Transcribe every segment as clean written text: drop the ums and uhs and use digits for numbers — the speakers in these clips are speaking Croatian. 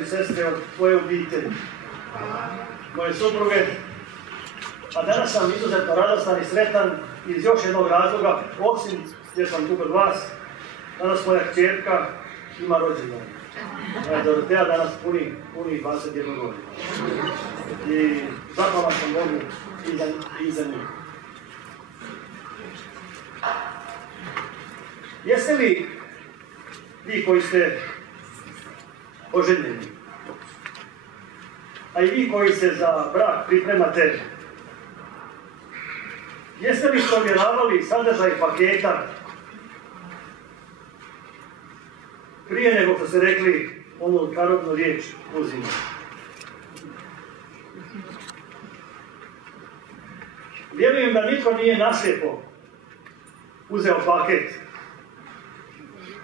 braćo i sestre, od tvoje obitelji, moje supruge. A danas sam izuzetno radostan i sretan iz još jednog razloga, osim jer sam tu kod vas. Danas moja kćerka ima rođendan. Doroteja danas puni 21 godinu. I zahvalan sam Bogu i za njih. Jeste li vi koji ste oženjeni, a i vi koji se za brak pripremate, jeste li provjeravali sadržaj paketa prije nego što ste rekli onu karobnu riječ uzima? Vjerujem da nitko nije naslijepo uzeo paket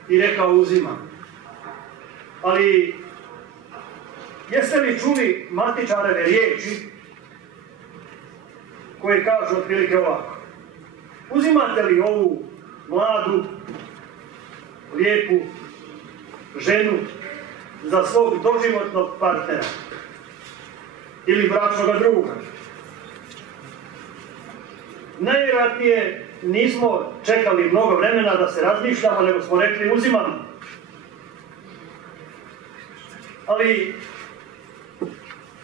i rekao uzimam. Ali jeste li čuli matičareve riječi koje kažu otprilike ovako: uzimate li ovu mladu, lijepu ženu za svog doživotnog partnera ili bračnog druga? Najvjerojatnije nismo čekali mnogo vremena da se razmišljamo, nego smo rekli uzimam. Ali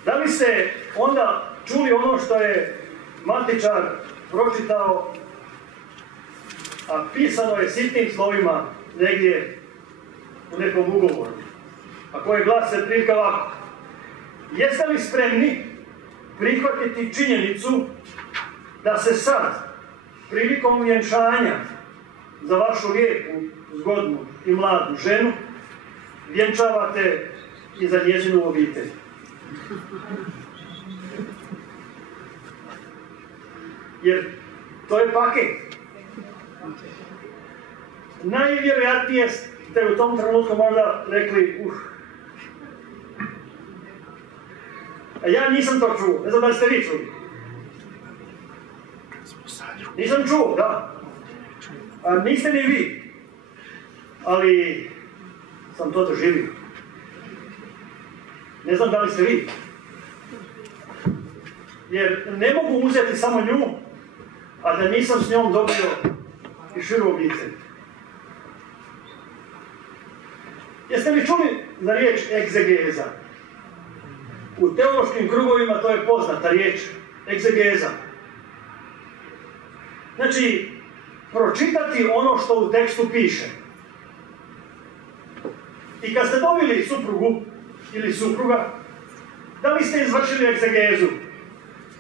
da li ste onda čuli ono što je matičar pročitao, a pisano je sitnim slovima negdje u nekom ugovoru, a koje glase prilika ovako: jeste li spremni prihvatiti činjenicu da se sad, prilikom vjenčanja za vašu lijepu, zgodnu i mladu ženu, vjenčavate i za njezinu obitelj? Jer to je paket. Najvjerojatnije ste u tom trenutku možda rekli a ja nisam to čuo, ne znam da li ste vi čuli. Nisam čuo, da. A niste ni vi. Ali sam to doživio. Ne znam da li ste vi. Jer ne mogu uzeti samo nju, a da nisam s njom dobio i širu obitelj. Jeste li čuli za riječ egzegeza? U teološkim krugovima to je poznata riječ, egzegeza. Znači, pročitati ono što u tekstu piše. I kad ste dobili suprugu ili supruga, da li ste izvršili egzegezu?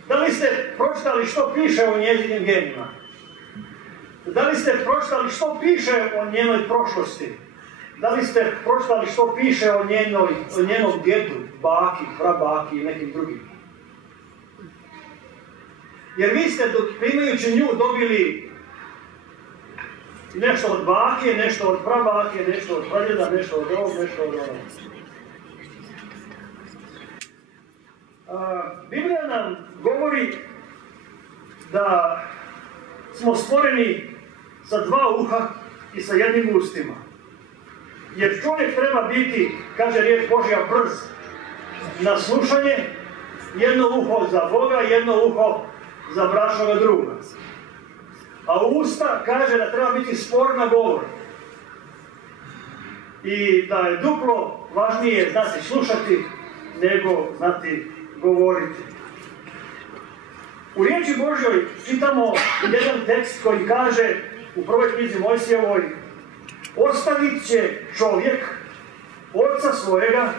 Da li ste pročitali što piše o njezinim genima? Da li ste pročitali što piše o njenoj prošlosti? Da li ste pročitali što piše o njenom djedu, baki, prabaki i nekim drugim? Jer vi ste, primajući nju, dobili nešto od bake, nešto od prabake, nešto od pradjeda, nešto od ovog, nešto od ovog. Biblija nam govori da smo stvoreni sa dva uha i sa jednim ustima. Jer čovjek treba biti, kaže riječ Božja, brz na slušanje, jedno uho za Boga, jedno uho za bračnoga druga. A usta kaže da treba biti spor na govor. I da je duplo važnije znati slušati nego znati govoriti. U riječi Božjoj čitamo jedan tekst koji kaže u prvoj knjizi Mojsijevoj: ostavit će čovjek oca svojega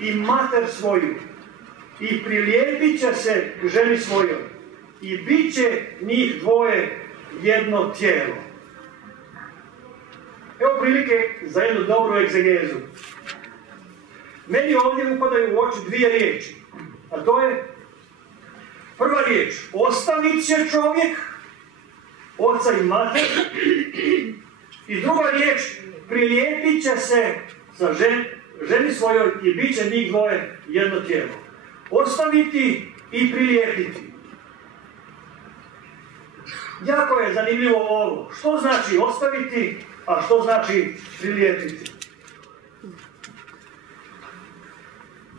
i mater svoju i prilijepit će se k ženi svojoj i bit će njih dvoje jedno tijelo. Evo prilike za jednu dobru egzegezu. Meni ovdje upadaju u oči dvije riječi, a to je prva riječ: ostavit će čovjek oca i mater, i druga riječ: prilijepit će se sa ženi svojoj i bit će njih dvoje jedno tijelo. Ostaviti i prilijepiti. Jako je zanimljivo ovo. Što znači ostaviti, a što znači prilijepiti?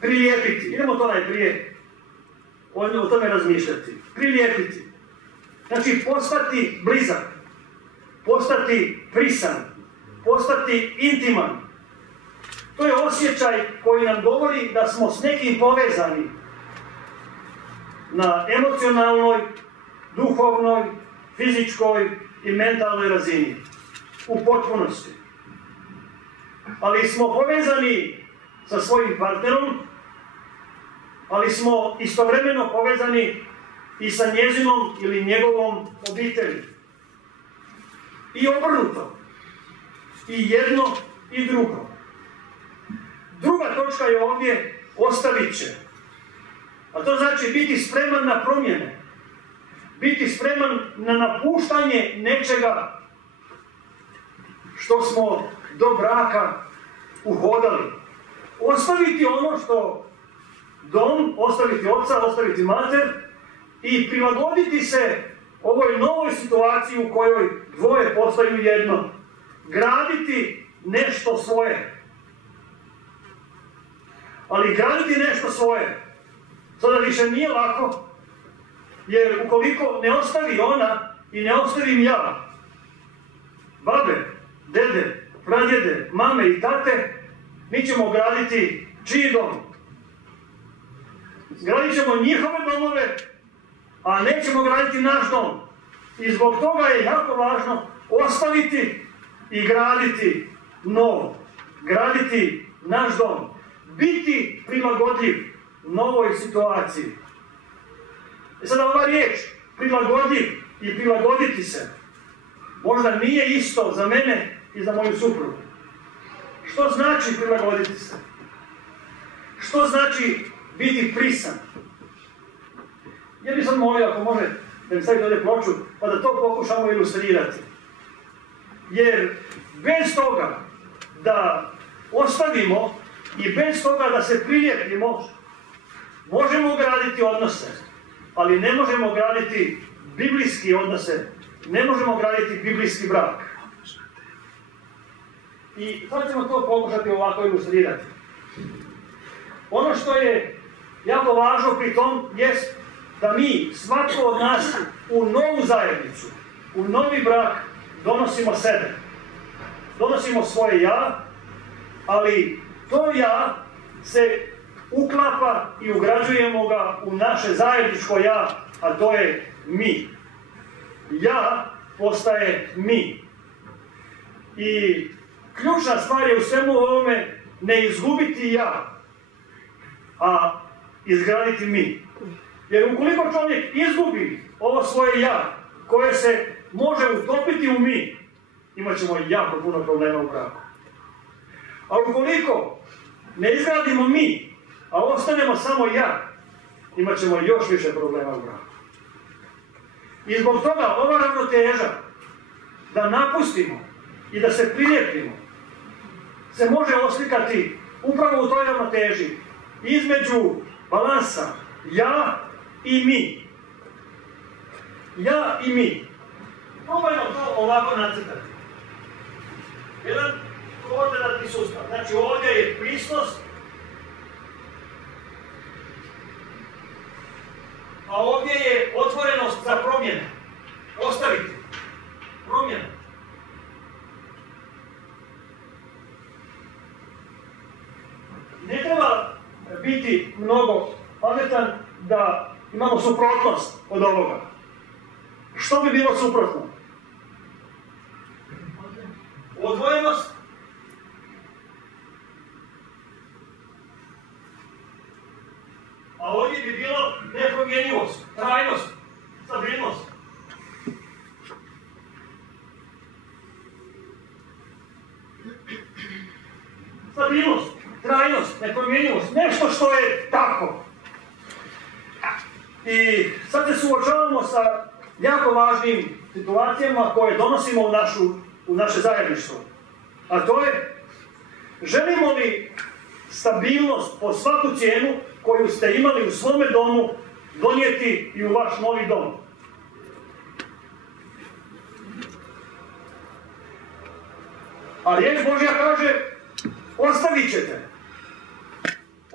prilijepiti. Idemo to najprije o tome razmišljati. Prilijepiti. Znači postati blizak, postati prisan, postati intiman. To je osjećaj koji nam govori da smo s nekim povezani na emocionalnoj, duhovnoj, fizičkoj i mentalnoj razini. U potpunosti. Ali smo povezani sa svojim partnerom, ali smo istovremeno povezani i sa njezinom ili njegovom obitelji. I obrnuto. I jedno i drugo. Druga točka je ovdje ostavit će. A to znači biti spreman na promjene. Biti spreman na napuštanje nečega što smo do braka uhodali. Ostaviti ono što dom, ostaviti oca, ostaviti mater i prilagoditi se ovoj novoj situaciji u kojoj dvoje postaju jedno. Graditi nešto svoje. Ali graditi nešto svoje sada više nije lako, jer ukoliko ne ostavi ona i ne ostavim ja, babe, dede, pradjede, mame i tate, mi ćemo graditi čiji dom? Gradit ćemo njihove domove, a nećemo graditi naš dom. I zbog toga je jako važno ostaviti i graditi novo. Graditi naš dom. Biti prilagodljiv novoj situaciji. I sada ova riječ, prilagodljiv i prilagoditi se, možda nije isto za mene i za moju suprugu. Što znači prilagoditi se? Što znači biti prisan? Ja bih sad molio, ako može, da mi stavite ovdje ploču, pa da to pokušamo ilustrirati. Jer bez toga da ostavimo i bez toga da se prilijepimo, možemo graditi odnose, ali ne možemo graditi biblijski odnose, ne možemo graditi biblijski brak. I sad ćemo to pokušati ovako ilustrirati. Ono što je jako važno pri tom jest da mi, svatko od nas, u novu zajednicu, u novi brak donosimo sebe. Donosimo svoje ja, ali to ja se uklapa i ugrađujemo ga u naše zajedničko ja, a to je mi. Ja postaje mi. I ključna stvar je u svemu ovome ne izgubiti ja, a izgraditi mi. Jer ukoliko čovjek izgubi ovo svoje ja, koje se može utopiti u mi, imat ćemo jako puno problema u braku. A ukoliko ne izgradimo mi, a ostanemo samo ja, imat ćemo još više problema u braku. I zbog toga ova ravnoteža, da napustimo i da se prilijepimo, se može oslikati upravo u toj ravnoteži između balansa ja i mi. Ja i mi. Probajmo to ovako nacrtati. Jedan koordinatni sustav. Znači ovdje je prisnost, a ovdje je otvorenost za promjene. Ostaviti. Promjena. Ne treba biti mnogo pametan da imamo suprotnost od ovoga. Što bi bilo suprotno? Odvojenost. A ovdje bi bilo nepromjenjivost, trajnost, stabilnost. Stabilnost, trajnost, nepromjenjivost, nešto što je tako. I sad se suočavamo sa jako važnim situacijama koje donosimo u naše zajedništvo. A to je, želimo li stabilnost po svaku cijenu koju ste imali u svome domu donijeti i u vaš novi dom? A riječ Božja kaže, ostavit ćete.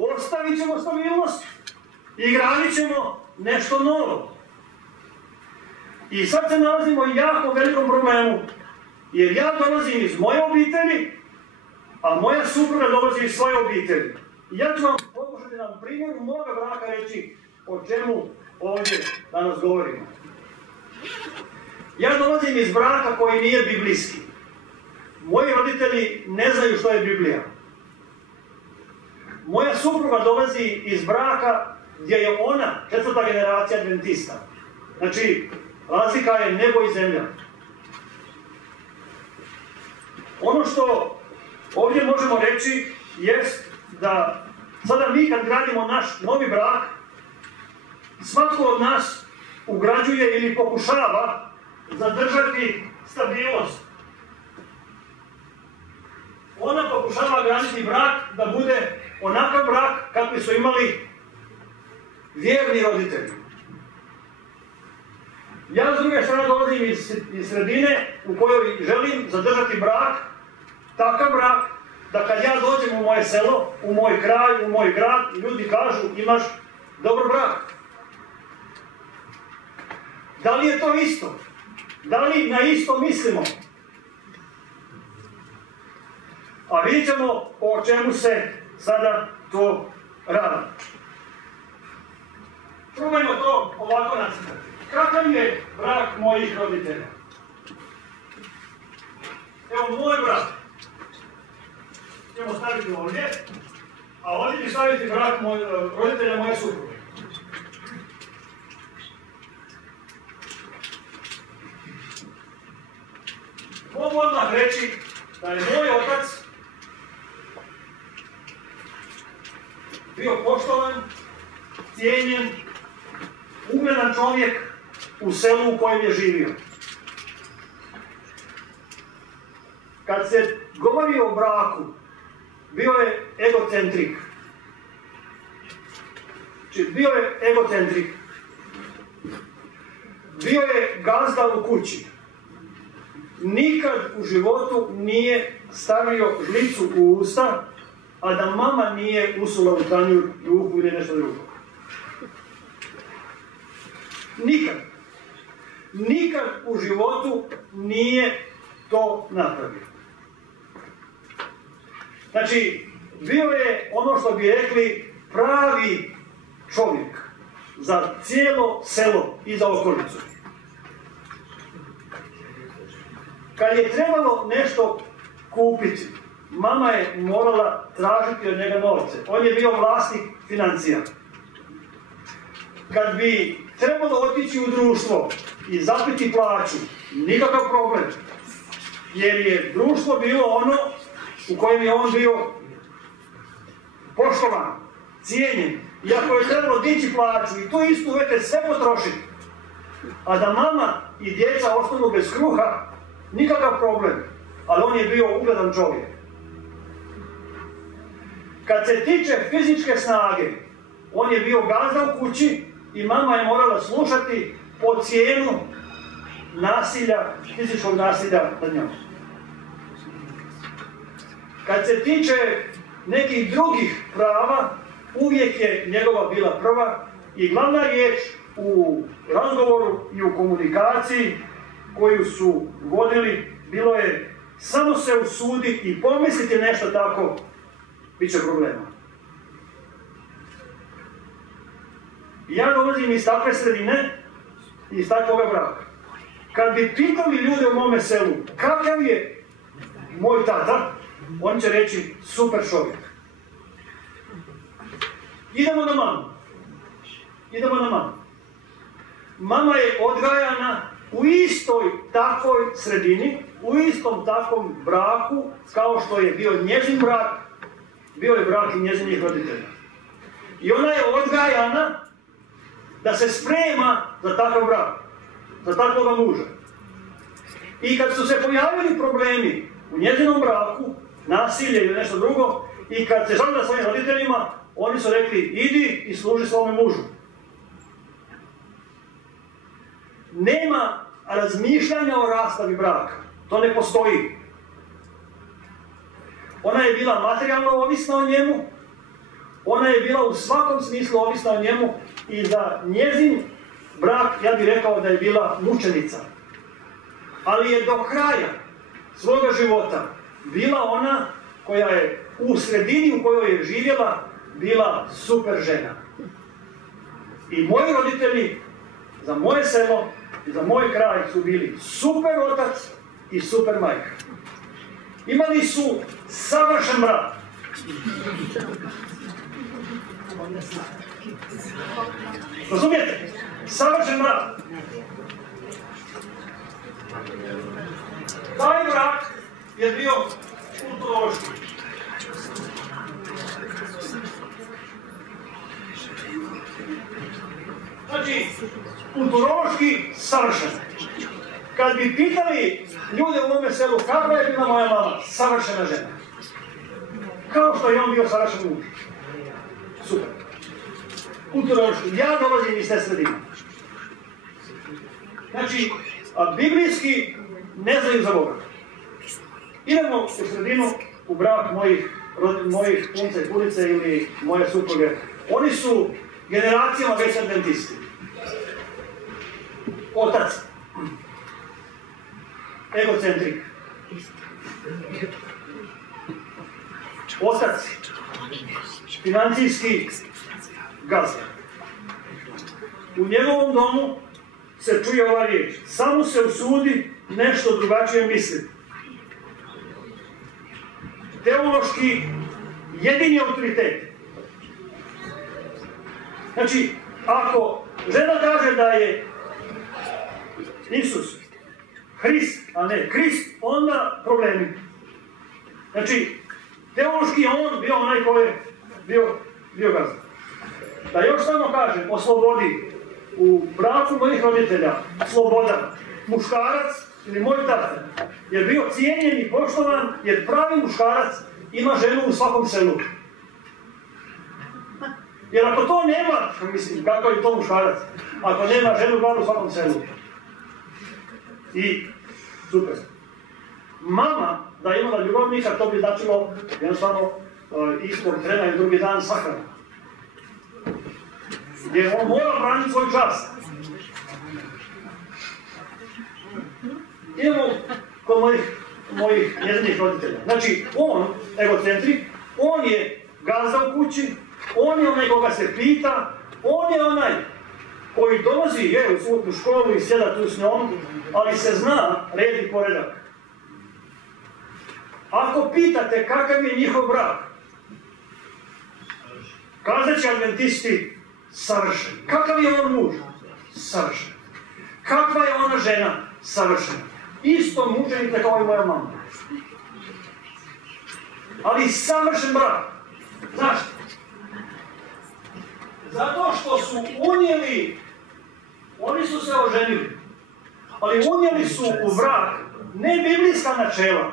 ostavit ćemo stabilnost i gradit ćemo nešto novo. I sad se nalazimo u jako velikom problemu, jer ja dolazim iz moje obitelji, a moja supruga dolazi iz svoje obitelji. I ja ću vam pokušati na primjeru moga braka reći o čemu ovdje danas govorimo. Ja dolazim iz braka koji nije biblijski. Moji roditelji ne znaju što je Biblija. Moja supruga dolazi iz braka gdje je ona 4. generacija adventista. Znači, razlika je nebo i zemlja. Ono što ovdje možemo reći jest da sada mi kad gradimo naš novi brak, svatko od nas ugrađuje ili pokušava zadržati stabilnost. Ona pokušava graditi brak da bude onakav brak kakvi su imali vjerni roditelji. Ja s druge strane dolazim iz sredine u kojoj želim zadržati brak, takav brak, da kad ja dođem u moje selo, u moj kraj, u moj grad, ljudi kažu imaš dobar brak. Da li je to isto? Da li na isto mislimo? A vidjet ćemo o čemu se sada to radi. Probajmo to ovako nacrtati. Kakav je brak mojih roditelja? Evo moj brak. Ćemo staviti ovdje, a ovdje ću staviti brak roditelja moje supruge. Mogu odmah reći da je moj otac bio poštovan, cijenjen, ugledan čovjek u selu u kojem je živio. Kad se govori o braku, bio je egocentrik. Bio je egocentrik. Bio je gazda u kući. Nikad u životu nije stavio žlicu u usta, a da mama nije usula u tanjur, juhu ili nešto drugo. Nikad. Nikad u životu nije to napravio. Znači, bio je ono što bi rekli pravi čovjek za cijelo selo i za okolicu. Kad je trebalo nešto kupiti, mama je morala tražiti od njega novce. On je bio vlasnik financija. Kad bi trebalo otići u društvo i zapiti plaću, nikakav problem. Jer je društvo bilo ono u kojem je on bio poštovan, cijenjen. I ako je trebalo dići plaću i tu istu uvete sve potrošiti, a da mama i djeca ostanu bez kruha, nikakav problem. Ali on je bio ugledan čovjek. Kad se tiče fizičke snage, on je bio gazda u kući i mama je morala slušati po cijenu nasilja, fizičkog nasilja nad njom. Kad se tiče nekih drugih prava, uvijek je njegova bila prva i glavna riječ u razgovoru i u komunikaciji koju su vodili, bilo je samo se usudi i pomisliti nešto tako, bit će problema. Ja dolazim iz takve sredine, iz takvoga braka. Kad bi pitali ljude u mome selu kakav je moj tata, on će reći super čovjek. Idemo na mamu. Idemo na mamu. Mama je odgajana u istoj takvoj sredini, u istom takvom braku, kao što je bio njezin brak, bio je brak i njezinih roditelja. I ona je odgajana da se sprema za takav brak, za takvoga muža. I kad su se pojavili problemi u njezinom braku, nasilje ili nešto drugo, i kad se žalila svojim roditeljima, oni su rekli, idi i služi svome mužu. Nema razmišljanja o rastavi braka. To ne postoji. Ona je bila materijalno ovisna o njemu. ona je bila u svakom smislu ovisna o njemu i za njezin brak, ja bih rekao da je bila mučenica. Ali je do kraja svoga života bila ona koja je u sredini u kojoj je živjela bila super žena. I moji roditelji za moje selo i za moj kraj su bili super otac i super majka. Imali su savršen brak. Razumijete? Savršen brak. Taj brak je bio kulturološki. Znači, kulturološki savršen. Kad bi pitali ljude u ovome selu kakva je bila moja mama, savršena žena. Kao što je on bio savršen muž. Super. Kulturološki. Ja dolazim iz te sredine. Znači, a biblijski ne znaju za Boga. Idemo u sredinu, u brak mojih punca i punice ili moje supruge. Oni su generacijama već adventisti. Otac. Egocentrik. Otac. Financijski gazda. U njegovom domu se čuje ova riječ. Samo se usudi nešto drugačije misliti. Teološki jedini autoritet. Znači, ako žena kaže da je Isus Hrist, a ne Krist, onda problemi. Znači, teološki je on bio onaj koji je bio gazda. Da još samo kažem o slobodi. U braku mojih roditelja, sloboda, muškarac ili moj tata je bio cijenjen i poštovan jer pravi muškarac ima ženu u svakom selu. Jer ako to nema, mislim, kako je to muškarac, ako nema ženu u svakom selu. I super. Mama, da je imala ljubavnika, to bi značilo jednostavno istog trena i drugi dan sahrana. Jer on mora braniti svoj čast. Idemo kod mojih njezinih roditelja. Znači, on, egocentrik, on je gazda u kući, on je onaj koga se pita, on je onaj koji dolazi u svoju školu i sjeda tu s njom, ali se zna red i poredak. Ako pitate kakav je njihov brak, kazat će adventisti, savršen. Kakav je on muž? Savršen. Kakva je ona žena? Savršena. Isto mučenica kao i moja mama. Ali savršen brak. Zašto? Zato što su unijeli, oni su se oženili, ali unijeli su u brak ne biblijska načela,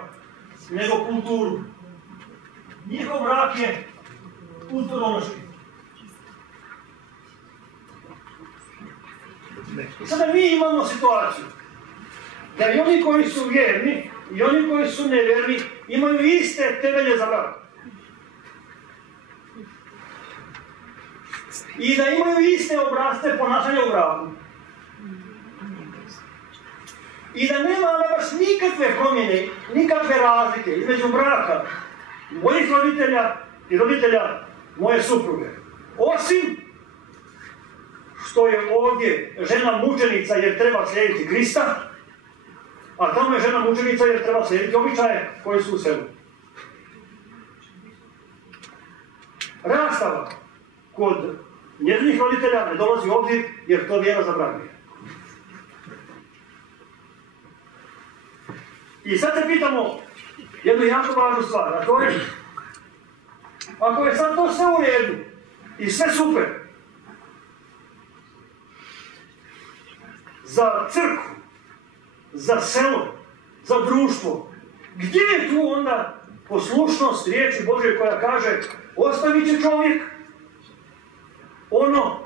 nego kulturu. Njihov brak je kulturološki. Sada mi imamo situaciju da i oni koji su vjerni i oni koji su nevjerni imaju iste temelje za brak. I da imaju iste obrasce ponašanja u braku. I da nema baš nikakve promjene, nikakve razlike između braka mojih roditelja i roditelja moje supruge. Osim što je ovdje žena mučenica jer treba slijediti Krista, a tamo je žena mučenica jer treba slijediti običaje koji su u selu. Rastava kod njezinih roditelja ne dolazi u obzir jer to vjera zabranjuje. I sad se pitamo jednu jako važnu stvar, a to je, ako je sad to sve u redu i sve super, za crkvu, za selo, za društvo, gdje je tu onda poslušnost riječi Božje koja kaže ostavit će čovjek ono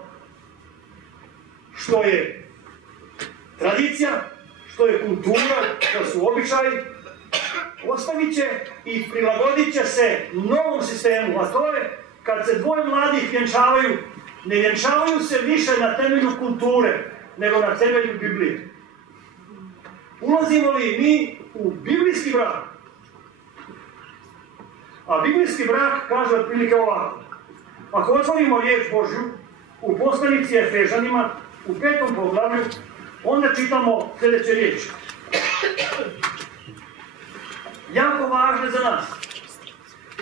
što je tradicija, što je kultura, što su običaji, ostavit će i prilagodit će se novom sistemu, a to je kad se dvoje mladih vjenčavaju, ne vjenčavaju se više na temelju kulture, nego na temelju Biblije. Ulazimo li mi u biblijski brak? A biblijski brak kaže otprilike ovako. Ako otvorimo riječ Božju u poslanici Efežanima, u 5. poglavlju, onda čitamo sljedeće riječi. Jako važne za nas.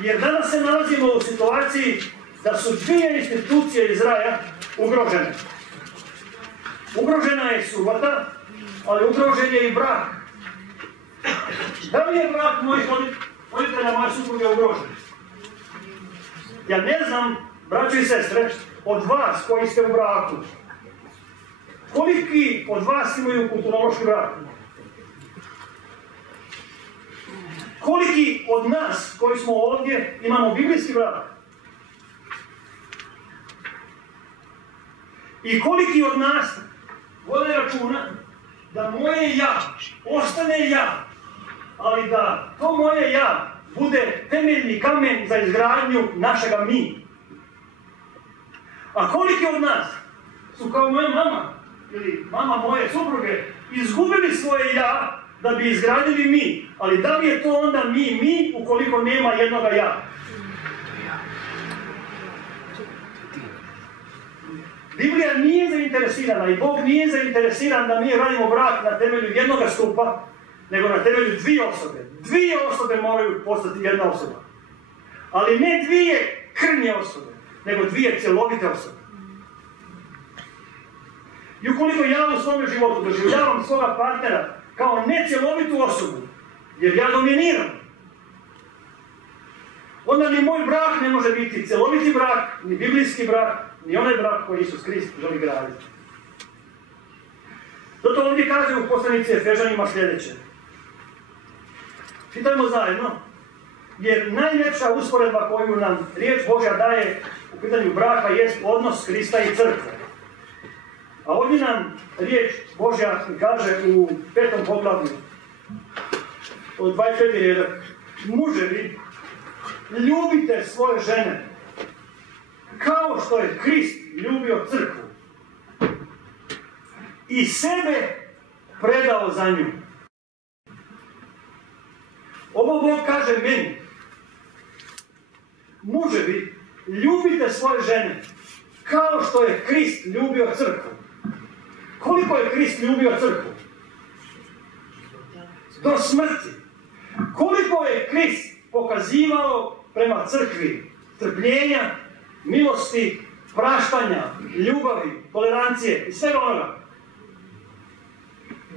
Jer danas se nalazimo u situaciji da su dvije institucije iz raja ugrožene. Ugrožena je subota, ali ugrožen je i brak. Da li je brak mojih roditelja, moje supruge ugrožen? Ja ne znam, braćo i sestre, od vas koji ste u braku, koliki od vas imaju kulturološki brak? Koliki od nas koji smo ovdje imamo biblijski brak? I koliki od nas vode računa da moje ja ostane ja, ali da to moje ja bude temeljni kamen za izgradnju našega mi? A koliki od nas su kao moja mama ili mama moje supruge izgubili svoje ja da bi izgradili mi, ali da li je to onda mi ukoliko nema jednoga ja? Biblija nije zainteresirana i Bog nije zainteresiran da mi radimo brak na temelju jednoga stupa, nego na temelju dvije osobe. Dvije osobe moraju postati jedna osoba. Ali ne dvije krnje osobe, nego dvije cjelovite osobe. I ukoliko ja u svome životu doživljavam svoga partnera kao necjelovitu osobu, jer ja dominiram, onda ni moj brak ne može biti cjeloviti brak, ni biblijski brak, ni onaj brak koji Isus Krist želi graditi. Zato ovdje kaže u poslanici Efežanima sljedeće. Čitajmo zajedno, jer najljepša usporedba koju nam riječ Božja daje u pitanju braka jest odnos Krista i crkve. A ovdje nam riječ Božja kaže u 5. poglavlju od 24 redak. Muževi, ljubite svoje žene kao što je Krist ljubio crkvu i sebe predao za nju. Ovo Bog kaže meni. Muževi, ljubite svoje žene kao što je Krist ljubio crkvu. Koliko je Krist ljubio crkvu? Do smrti. Koliko je Krist pokazivao prema crkvi trpljenja, milosti, praštanja, ljubavi, tolerancije i svega onoga.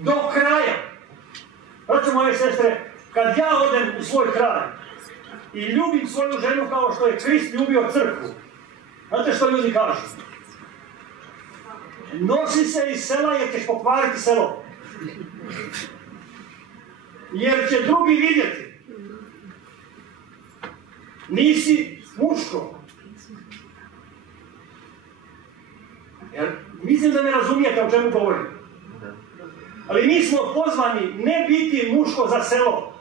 Do kraja. Braćo moje sestre, kad ja odem u svoj kraj i ljubim svoju ženu kao što je Krist ljubio crkvu, znate što ljudi kažu? Nosi se iz sela jer ćeš pokvariti selo. Jer će drugi vidjeti. Nisi muško. Jer mislim da ne razumijete o čemu govorim. Ali mi smo pozvani ne biti muško za selo,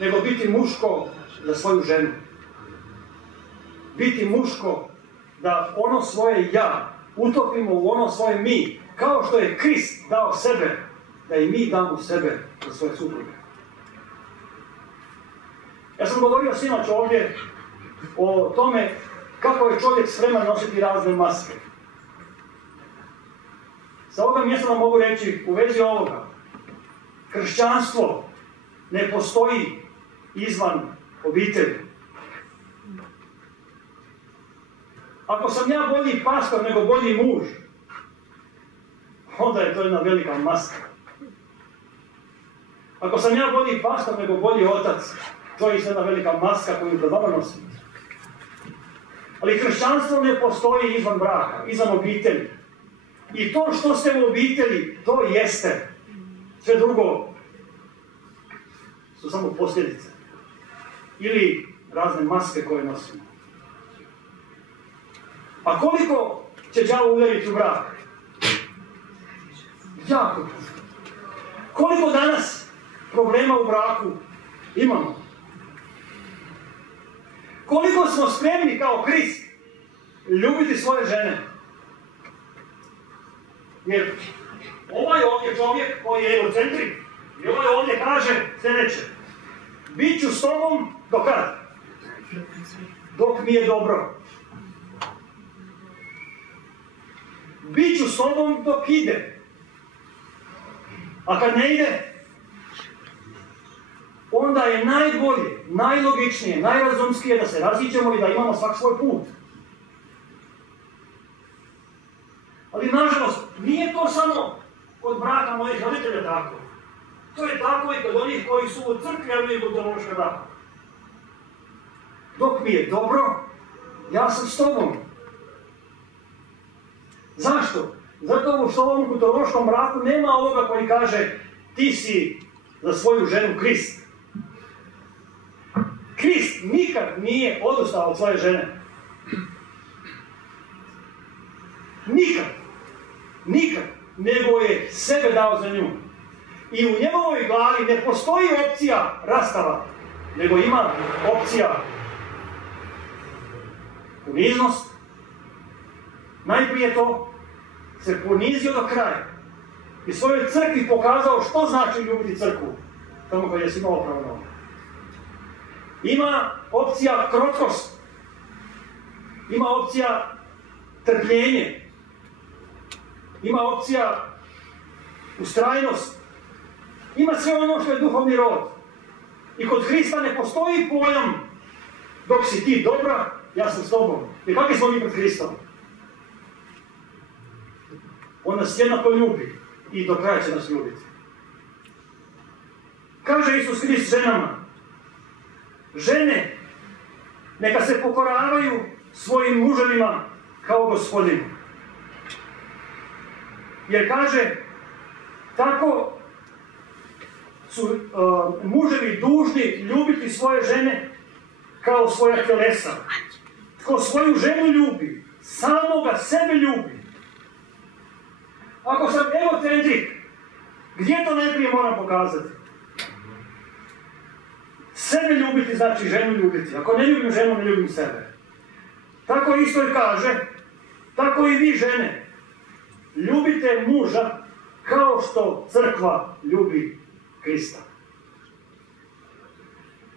nego biti muško za svoju ženu. Biti muško da ono svoje ja utopimo u ono svoje mi, kao što je Krist dao sebe, da i mi damo sebe za svoje supruge. Ja sam govorio sinoć ovdje o tome kako je čovjek spreman nositi razne maske. Sa ovoga mjesta vam mogu reći u vezi ovoga. Kršćanstvo ne postoji izvan obitelji. Ako sam ja bolji pastor nego bolji muž, onda je to jedna velika maska. Ako sam ja bolji pastor nego bolji otac, to je jedna velika maska koju pred vama nosim. Ali kršćanstvo ne postoji izvan braka, izvan obitelji. I to što ste u obitelji, to jeste. Sve drugo su samo posljedice. Ili razne maske koje nosimo. A koliko će đavo uvjeriti u brak? Jako puno. Koliko danas problema u braku imamo? Koliko smo spremni kao Krist ljubiti svoje žene? Jer ovaj ovdje čovjek koji je egocentrik i ovaj ovdje kaže sljedeće. Bit ću s tobom do kad? Dok mi je dobro. Bit ću s tobom dok ide. A kad ne ide, onda je najbolje, najlogičnije, najrazumskije da se raziđemo i da imamo svak svoj put. Ali nažalost, nije to samo kod braka mojih roditelja tako. To je tako i kod onih koji su u crkvi, ali i kod teološka braka. Dok mi je dobro, ja sam s tobom. Zašto? Zato što u ovom kulturološkom braku nema ovoga koji kaže ti si za svoju ženu Krist. Krist nikad nije odustao od svoje žene. Nikad. Nikad. Nego je sebe dao za nju. I u njegovoj glavi ne postoji opcija rastava, nego ima opcija poniznost. Najprije to se ponizio do kraja. I svojoj crkvi pokazao što znači ljubiti crkvu. Tamo koji je imao pravo. Ima opcija krotkost. Ima opcija trpljenje. Ima opcija ustrajnost. Ima sve ono što je duhovni rod. I kod Hrista ne postoji pojam dok si ti dobra, ja sam s tobom. Jer kakvi smo mi pred Hristom? On nas jednako ljubi i do kraja će nas ljubiti. Kaže Isus Hrist ženama, žene, neka se pokoravaju svojim muževima kao Gospodinu. Jer kaže, tako su muževi dužni ljubiti svoje žene kao svoja telesa. Tko svoju ženu ljubi, samoga sebe ljubi. Ako sam egocentrik, gdje to najprije moram pokazati? Sebe ljubiti znači ženu ljubiti. Ako ne ljubim ženu, ne ljubim sebe. Tako isto i kaže, tako i vi žene, ljubite muža kao što crkva ljubi Krista.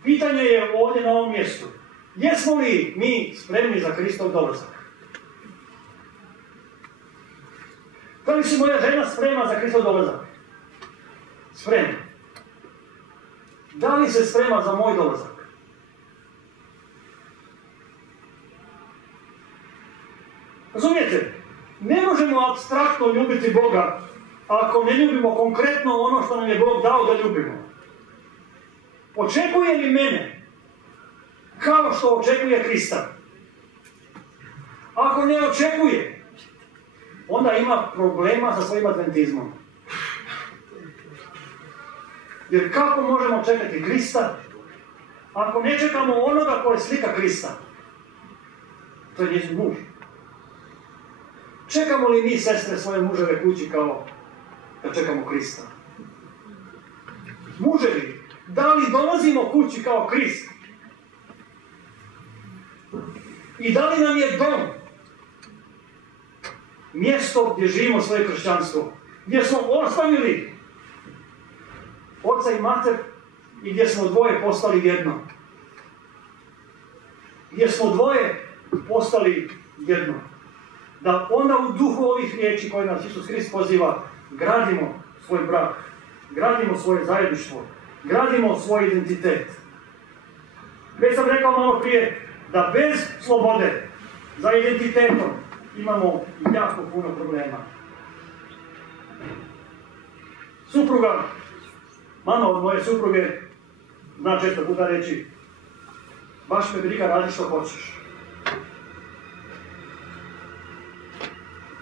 Pitanje je ovdje na ovom mjestu. Jesmo li mi spremni za Kristov dolazak? Da li si moja žena sprema za Kristov dolazak? Spremna. Da li se sprema za moj dolazak? Razumijete? Ne možemo apstraktno ljubiti Boga ako ne ljubimo konkretno ono što nam je Bog dao da ljubimo. Očekuje li mene kao što očekuje Krista? Ako ne očekuje, onda ima problema sa svojim adventizmom. Jer kako možemo čekati Krista ako ne čekamo onoga koji je slika Krista? To je njezin muž. Čekamo li mi, sestre, svoje muževe kući kao da čekamo Krista? Muževi, da li dolazimo kući kao Krist? I da li nam je dom mjesto gdje živimo svoje kršćanstvo? Gdje smo ostavili oca i mater i gdje smo dvoje postali jedno? Gdje smo dvoje postali jedno? Da onda u duhu ovih riječi koje nas Isus Hrist poziva, gradimo svoj brak, gradimo svoje zajedništvo, gradimo svoj identitet. Već sam rekao malo prije da bez slobode za identitetom imamo jako puno problema. Supruga, mama od moje supruge, zna često puta reći, baš me briga, radi što hoćeš.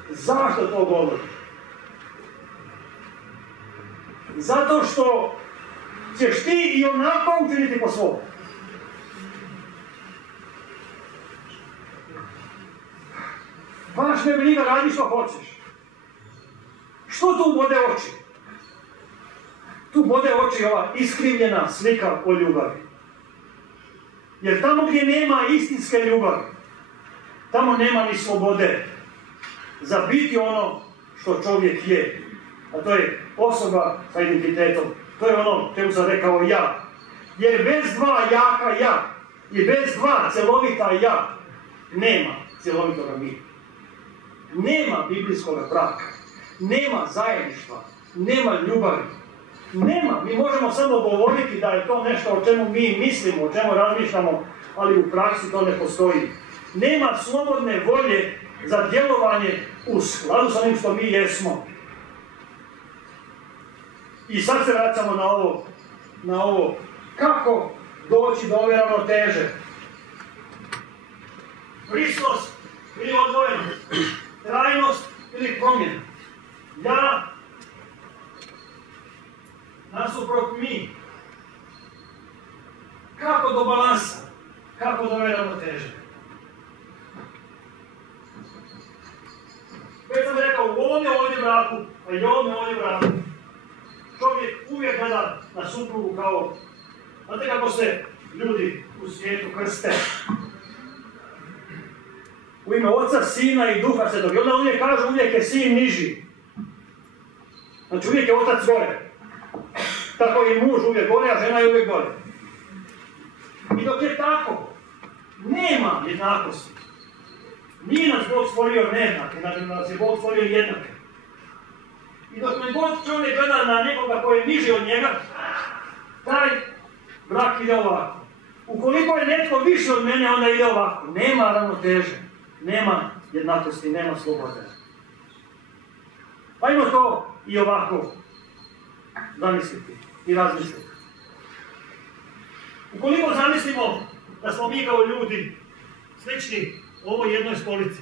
Zašto to govori? Zato što ćeš ti i onako učiniti po svom. Baš me briga, radi što hoćeš. Što tu bode oči? Tu bode oči ova iskrivljena slika o ljubavi. Jer tamo gdje nema istinske ljubavi, tamo nema ni slobode za biti ono što čovjek je. A to je osoba sa identitetom. To je ono čemu sam rekao ja. Jer bez dva jaka ja i bez dva cjelovita ja nema cjelovitoga mira. Nema biblijskog braka. Nema zajedništva. Nema ljubavi. Nema. Mi možemo samo govoriti da je to nešto o čemu mi mislimo, o čemu razmišljamo, ali u praksi to ne postoji. Nema slobodne volje za djelovanje u skladu sa onim što mi jesmo. I sad se vraćamo na ovo. Kako doći do ove ravnoteže? Prislost ili odvojenost, trajnost ili promjena. Ja nasuprot mi. Kako do balansa? Kako do ove ravnoteže? Već sam rekao, u ovdje braku, a i ovdje braku, čovjek uvijek gleda na suprugu kao, znate kako se ljudi u svijetu krste? U ime Oca, Sina i Duha Svetog. I onda uvijek kažu, uvijek je Sin niži. Znači uvijek je Otac gore. Tako je i muž uvijek gore, a žena je uvijek gore. I dok je tako, nema jednakosti. Nije nas Bog stvorio nejednake, znači nas je Bog stvorio jednake. I dok me god čovjek gleda na nekoga koji je niži od njega, taj brak ide ovako. Ukoliko je netko više od mene, onda ide ovako. Nema ravnoteže, nema jednakosti, nema slobode. Ajmo to i ovako zamisliti i razmisliti. Ukoliko zamislimo da smo mi kao ljudi slični ovoj jednoj stolici,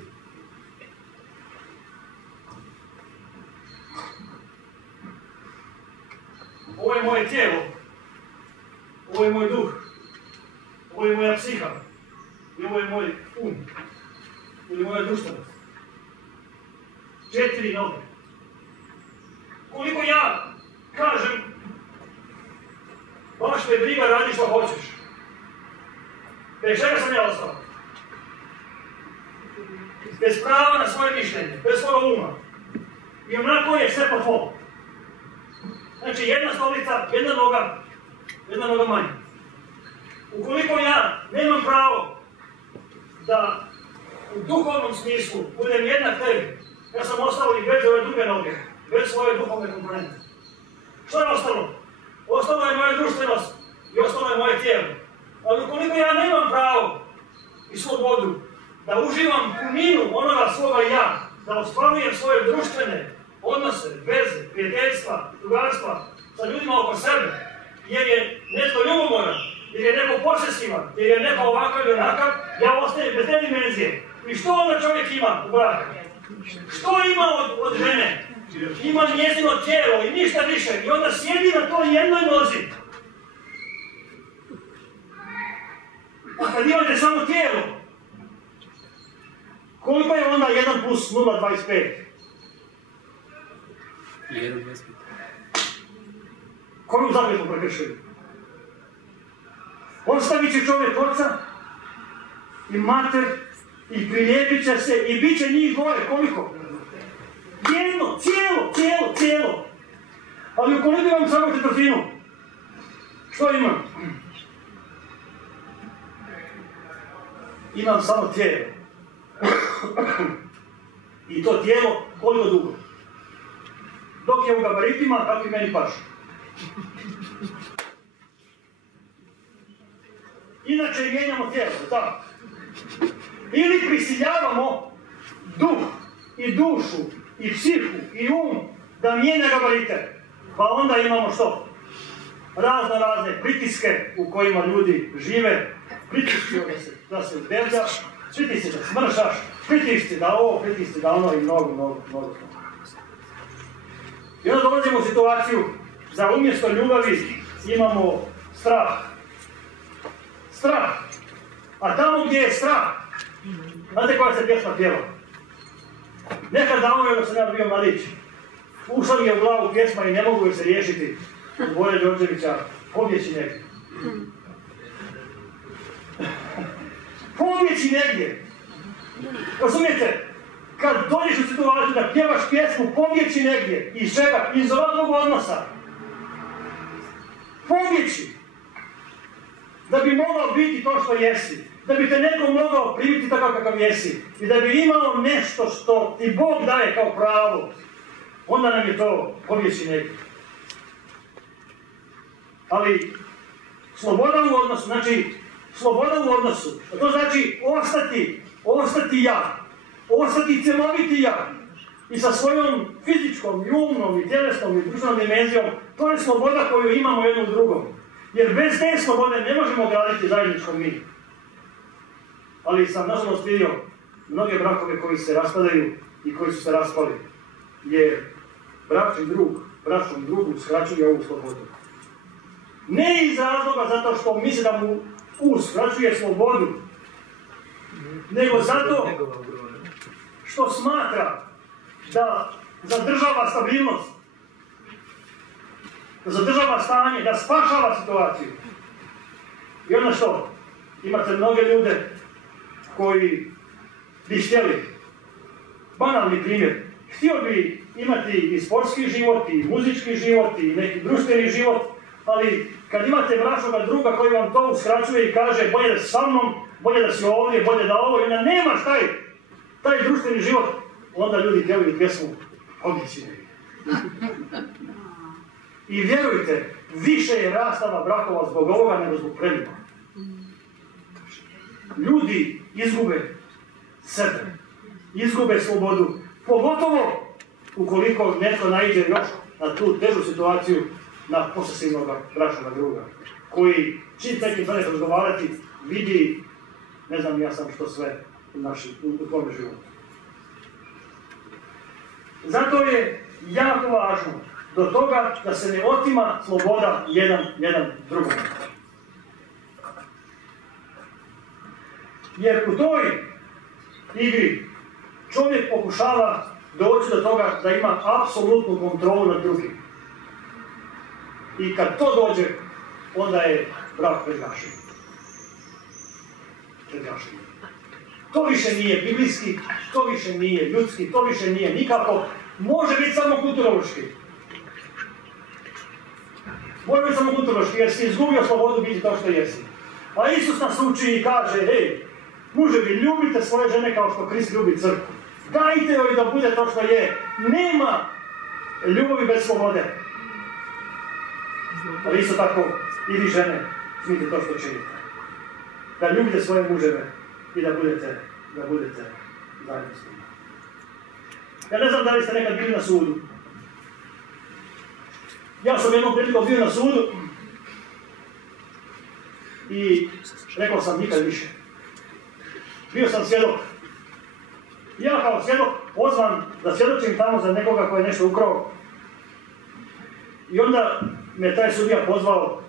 ovo je moje tijelo, ovo je moj duh, ovo je moja psiha, i ovo je moj ili moja društvenost. 4 noge. Koliko ja kažem, baš me briga, radi što hoćeš. Bez čega sam ja ostao? Bez prava na svoje mišljenje, bez svoga uma. I onako je sve po tvom. Znači jedna stolica, jedna noga manje. Ukoliko ja nemam pravo da u duhovnom smislu budem jednak tebi, ja sam ostao i bez ove druge noge, bez svoje duhovne komponente. Što je ostalo? Ostalo je moja društvenost i ostalo je moje tijelo. Ali ukoliko ja nemam pravo i slobodu da uživam puninu onoga svoga ja, da ostvarujem svoje društvene odnose, veze, prijateljstva, drugarstva sa ljudima oko sebe, jer je netko ljubomoran, jer je neko posesivan, jer je neko ovakav ili onakav, ja ostajem bez te dimenzije. I što onda čovjek ima u braku? Što ima od žene? Ima njezino tijelo i ništa više. I onda sjedi na toj jednoj nozi. A kad imate samo tijelo, koliko je onda 1 plus 0,25? 1,25. Koju zavezu prekršili? Ostavit će čovjek oca i mater i prilijepit će se i bit će njih dvoje. Koliko? Jedno, cijelo. Ali ukoliko imam samo četvrtinu, što imam? Imam samo tijelo. I to tijelo koliko dugo? Dok je u gabaritima, kako i meni paše. Inače mijenjamo tijelo, tako? Ili prisiljavamo duh i dušu i psihu i da mijenja gabarite. Pa onda imamo što? Razne pritiske u kojima ljudi žive. Pritisci da se udevljaš, pritisci da smršaš, pritisci da ovo, pritisci da ono i mnogo. I onda dolazimo u situaciju da umjesto ljubavi imamo strah. A tamo gdje je strah, znate koja se pjesma pjeva? Nekad davno dok sam ja bio mladić, ušla mi je u glavu pjesma i ne mogu joj se riješiti od Boje Đorđevića, pobjeći neki. pobjeći negdje. Razumijete? Kad dođeš u situaciju da pjevaš pjesmu, pobjeći negdje. Iz čega? Iz ovakvog odnosa. Pobjeći. Da bi mogao biti to što jesi. Da bi te neko mogao primiti takav kakav jesi. I da bi imao nešto što ti Bog daje kao pravo. Onda nam je to pobjeći negdje. Ali sloboda u odnosu, znači sloboda u odnosu, a to znači ostati ja, ostati cjeloviti ja i sa svojom fizičkom, i umnom, i tjelesnom, i dušnom dimenzijom, to je sloboda koju imamo jednom drugom. Jer bez te slobode ne možemo graditi zajedničko mi. Ali sam nažalost vidio mnoge brakove koji se raspadaju i koji su se raspali, jer bračnom drugu skraćuje ovu slobodu. Ne iz razloga zato što misli da mu uskraćuje slobodu, nego zato što smatra da zadržava stabilnost, da zadržava stanje, da spašava situaciju. I onda što? Imate mnoge ljude koji bi htjeli, banalni primjer, htio bi imati i sportski život, i muzički život, i neki društveni život, ali kad imate bračnoga druga koji vam to uskraćuje i kaže bolje da si sa mnom, bolje da si ovdje, bolje da ovo, i onda nemaš taj društveni život, onda ljudi pjevaju pjesmu pobjeći. I vjerujte, više je rastava brakova zbog ovoga nego zbog predima. Ljudi izgube sebe, izgube slobodu, pogotovo ukoliko netko naiđe još na tu težu situaciju na posesivnog bračnog druga, koji čim tekim sad razgovarati, vidi, ne znam ja sam što sve u tvojom životu. Zato je jako važno do toga da se ne otima sloboda jedan drugom. Jer u toj igri čovjek pokušava doći do toga da ima apsolutnu kontrolu nad drugim. I kad to dođe, onda je brak pregašen. To više nije biblijski, to više nije ljudski, to više nije nikako. Može biti samo kulturološki. Može biti samo kulturološki, jer si izgubio slobodu biti to što jesi. A Isus nas uči i kaže, hej, muževi, ljubite svoje žene kao što Krist ljubi crkvu. Dajte joj da bude to što je. Nema ljubavi bez slobode. Ali isto tako, i vi žene, smijete to što činite. Da ljubite svoje muževe i da budete zajedno s njima. Ja ne znam da li ste nekad bili na sudu. Ja sam jednom prilikom bio na sudu i rekao sam nikad više. Bio sam svjedok. Ja kao svjedok pozvan da svjedočim tamo za nekoga koji je nešto ukrao. I onda me taj sudija pozvao.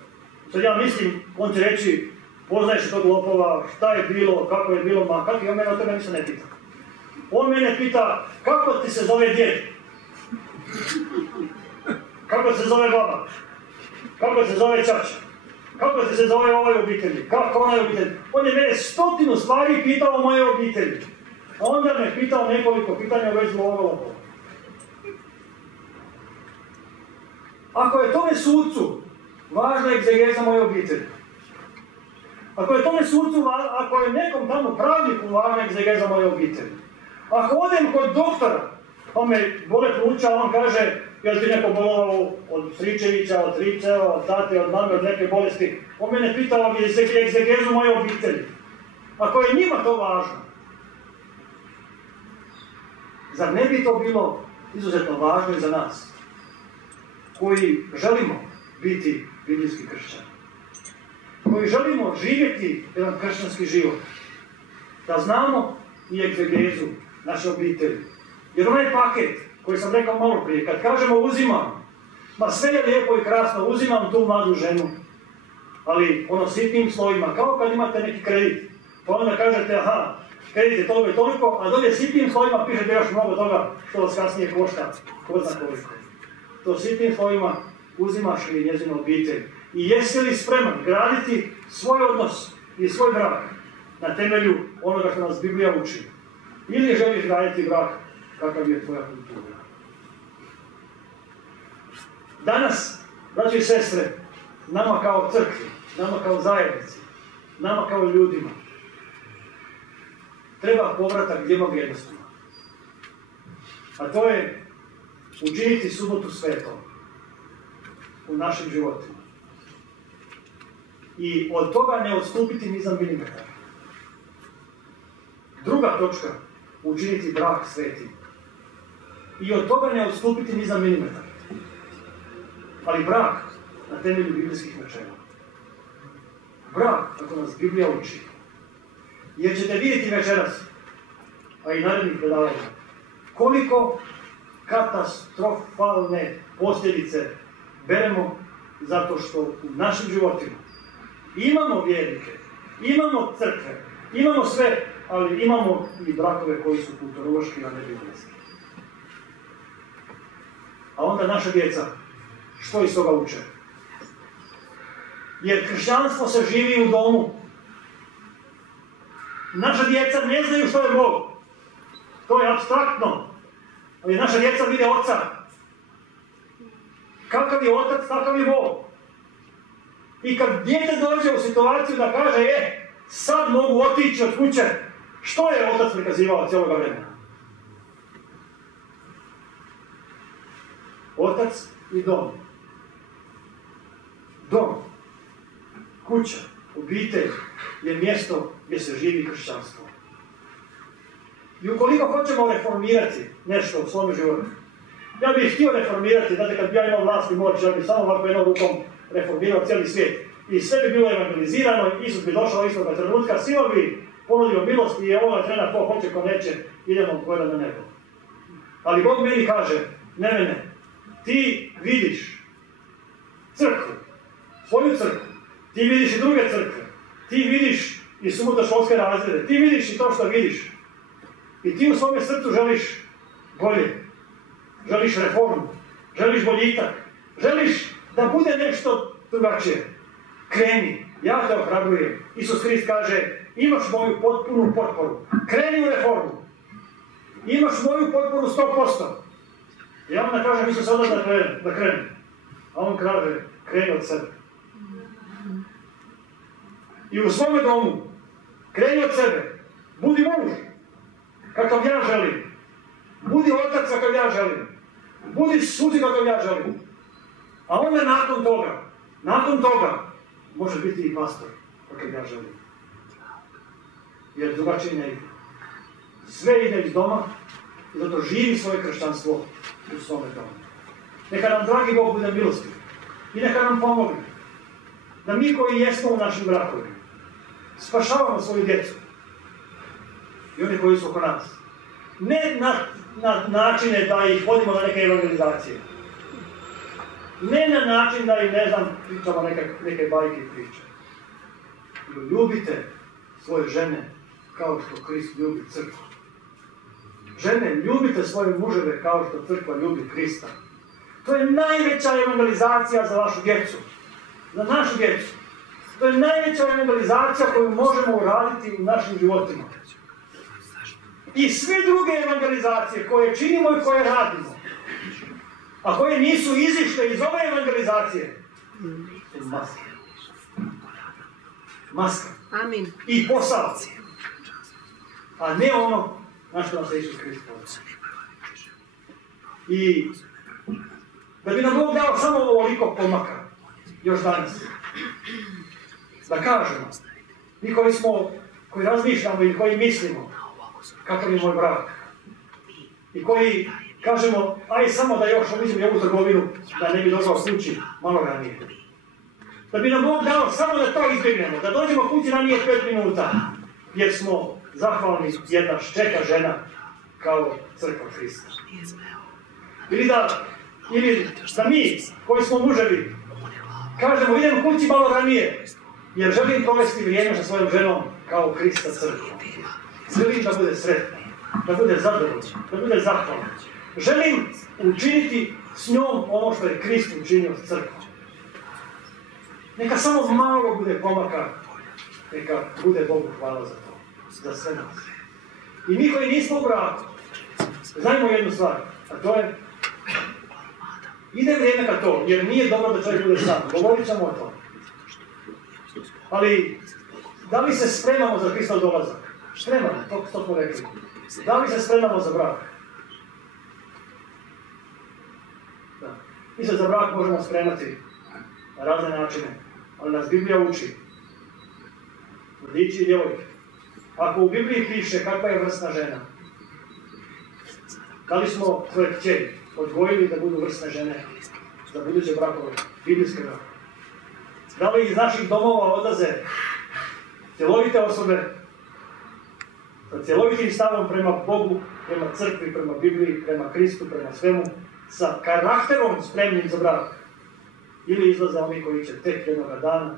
Sad ja mislim, on će reći, poznaješ tog lopova, šta je bilo, kako je bilo, ma kako je, on mene o tebe ništa ne pita. On mene pita, kako ti se zove djed? Kako se zove baba? Kako se zove čača? Kako se zove ovoj obitelji? Kako onaj obitelji? On je mene 100 stvari pitao o moje obitelji. A onda me pitao nekoliko pitanja u vezi ovoga lopova. Ako je tome sudcu važna egzegeza moje obitelji, ako je tome sudcu, ako je nekom tamo pravniku važna egzegeza moje obitelji, ako odem kod doktora, on me bole pluća, on kaže, jel ti neko bolovao od stričevića, od triceva, od tate, od mame, od neke bolesti, on mene pitao bi egzegezu moje obitelji. Ako je njima to važno, zar ne bi to bilo izuzetno važno i za nas, koji želimo biti biblijski kršćani, koji želimo živjeti jedan kršćanski život, da znamo i egzegezu naše obitelji. Jer onaj paket koji sam rekao malo prije, kad kažemo uzimam, ma sve je lijepo i krasno, uzimam tu mladu ženu, ali ono sitnim slovima, kao kad imate neki kredit, pa onda kažete, aha, kredit je toliko i toliko, a dolje sitnim slovima pišete još mnogo toga što vas kasnije košta, ko zna koliko. To sitnim slovima uzimaš li njezinu obitelj i jesi li spreman graditi svoj odnos i svoj brak na temelju onoga što nas Biblija uči. Ili želiš graditi brak kakav je tvoja kultura. Danas, braći i sestre, nama kao crkvi, nama kao zajednici, nama kao ljudima, treba povratak dvijema vrijednostima. A to je učiniti subotu svetom u našim životima. I od toga ne odstupiti ni za milimetar. Druga točka, učiniti brak svetim. I od toga ne odstupiti ni za milimetar. Ali brak na temelju biblijskih načela. Brak, kako nas Biblija uči. Jer ćete vidjeti večeras, a i narednih predavanja, koliko katastrofalne posljedice beremo zato što u našim životima imamo vjernike, imamo crkve, imamo sve, ali imamo i brakove koji su kulturološki, a ne biblijski. A onda naša djeca, što iz toga uče? Jer kršćanstvo se živi u domu. Naša djeca ne znaju što je Bog. To je apstraktno. Ali naša djeca vide Oca. Kakav je Otac, takav je Bog. I kad dijete dođe u situaciju da kaže, sad mogu otići od kuće, što je Otac prikazivao cijeloga vremena? Otac i dom. Dom, kuća, obitelj je mjesto gdje se živi kršćanstvo. I ukoliko hoćemo reformirati nešto u svome životu, ja bih htio reformirati, znate, kad bi ja imao vlast i moć, ja bih samo ovako jednom rukom reformirao cijeli svijet. I sve bi bilo evangelizirano, Isus bi došao istoga trenutka, svima bi ponudio milost i ovoga trena ko hoće, ko neće, idemo pojeda na nebo. Ali Bog meni kaže, ne, ti vidiš crkvu, svoju crkvu, ti vidiš i druge crkve, ti vidiš i subotoškolske razrede, ti vidiš i to što vidiš. I ti u svome srcu želiš bolje, želiš reformu, želiš boljitak, želiš da bude nešto drugačije. Kreni, ja te ohrabrujem. Isus Hrist kaže, imaš moju potpunu potporu, kreni u reformu. Imaš moju potporu 100%. Ja vam ne kažem, Isus sada da kreni. A on kaže, kreni od sebe. I u svome domu, kreni od sebe, budi muž, kakav ja želim. Budi otac kakav ja želim. Budi suci kakav ja želim. A onda nakon toga, može biti i pastor kakav ja želim. Jer drugačije ne ide. Sve ide iz doma i zato živi svoje kršćanstvo u svome domu. Neka nam, dragi Bog, bude milostiv i neka nam pomogne da mi koji jesmo u našim brakovima spašavamo svoju djecu i oni koji su oko nas. Ne na načine da ih vodimo na neke evangelizacije. Ne na način da im, pričamo neke bajke i priče. Ljubite svoje žene kao što Krist ljubi crkvu. Žene, ljubite svoje muževe kao što crkva ljubi Krista. To je najveća evangelizacija za vašu djecu. Za našu djecu. To je najveća evangelizacija koju možemo uraditi u našim životima. I sve druge evangelizacije koje činimo i koje radimo, a koje nisu izišle iz ove evangelizacije, su maska. Maska. Amin. I posao. A ne ono na što nas je Isus Hrist pozvao. I da bi nam Bog dao samo ovoliko pomaka, još danas, da kažemo, mi koji razmišljamo ili koji mislimo, kakav je moj brak, i koji kažemo, aj samo da još obiđem ovu trgovinu, da ne bi došao kući malo ranije. Da bi nam Bog dao samo da to izbjegnemo, da dođemo kući ranije 5 minuta, jer smo zahvalni jedna čeka žena kao crkva Hrista. Ili da mi, koji smo muževi, kažemo, idem kući malo ranije, jer želim provesti vrijeme sa svojom ženom kao Hrista crkva. Želim da bude sretna, da bude zadovoljna, da bude zahvalna. Želim učiniti s njom ono što je Krist učinio s crkvom. Neka samo malo bude pomaka, neka bude Bogu hvala za to. za sve nas. I mi koji nismo u braku, znajmo jednu stvar, a to je, ide vrijeme ka to, jer nije dobro da čovjek bude sam, govorit ćemo o tome. Ali, da li se spremamo za Hristov dolazak? Spremamo, to smo rekli. Da li se spremamo za brak? Da. Mi se za brak možemo spremati na razne načine, ali nas Biblija uči. Mladići i djevojke. Ako u Bibliji piše kakva je vrsna žena, kada smo svoje kćeri odgojili da budu vrsne žene za buduće brakove, biblijske brakove? Da li iz naših domova odlaze cjelovite osobe sa cjelovitim stavom prema Bogu, prema crkvi, prema Bibliji, prema Kristu, prema svemu, sa karakterom spremnim za brak? Ili izlaze oni koji će tek jednoga dana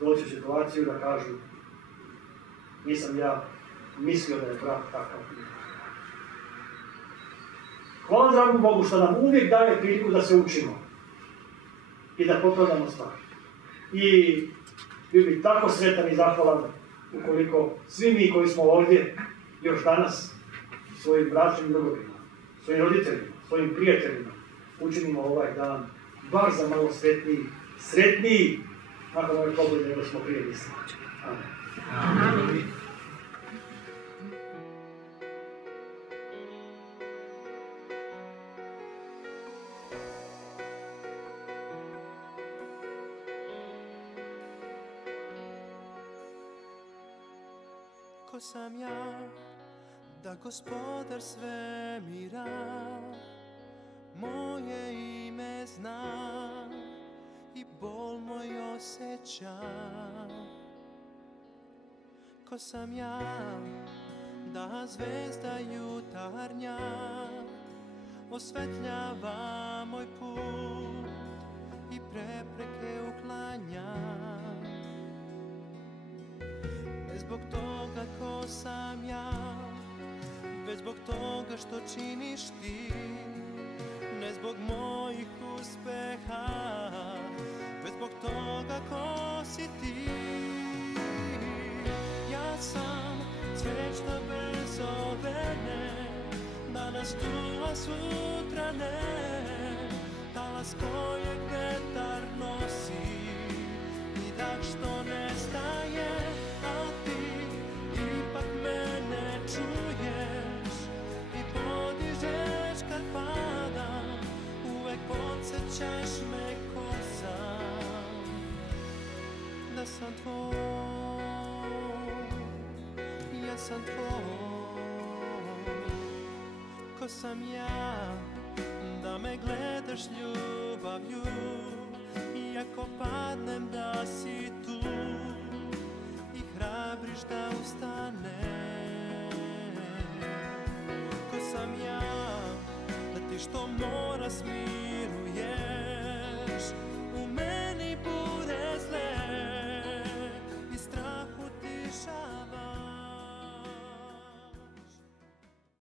doći u situaciju da kažu nisam ja mislio da je brak takav. Hvala dragom Bogu što nam uvijek daje priliku da se učimo i da popravljamo stvari. I bio bih tako sretan i zahvalan ukoliko svi mi koji smo ovdje još danas svojim bračnim drugovima, svojim roditeljima, svojim prijateljima učinimo ovaj dan bar za malo sretniji nakon ove pobjede nego smo prije mislili. Amen. Amen. Ko sam ja, da Gospodar svemira moje ime zna i bol moj osjeća. Ko sam ja, da zvezda jutarnja osvetljava moj put i prepreke uklanja. Ne zbog toga ko sam ja, već zbog toga što činiš ti. Ne zbog mojih uspeha, već zbog toga ko si ti. Ja sam cvijećna bez ovene, danas tu, a sutra ne. Talas kojeg vetar nosi i dah što nestaje, a ti ipak mene čuješ i podižeš kad padam. Uvek podsjećaš me ko sam, da sam tvoj, ja sam tvoj. Ko sam ja, da me gledaš ljubavlju, iako padnem da si tu i hrabriš da ustanem. Ko sam ja, da ti što mora smiruješ u mene.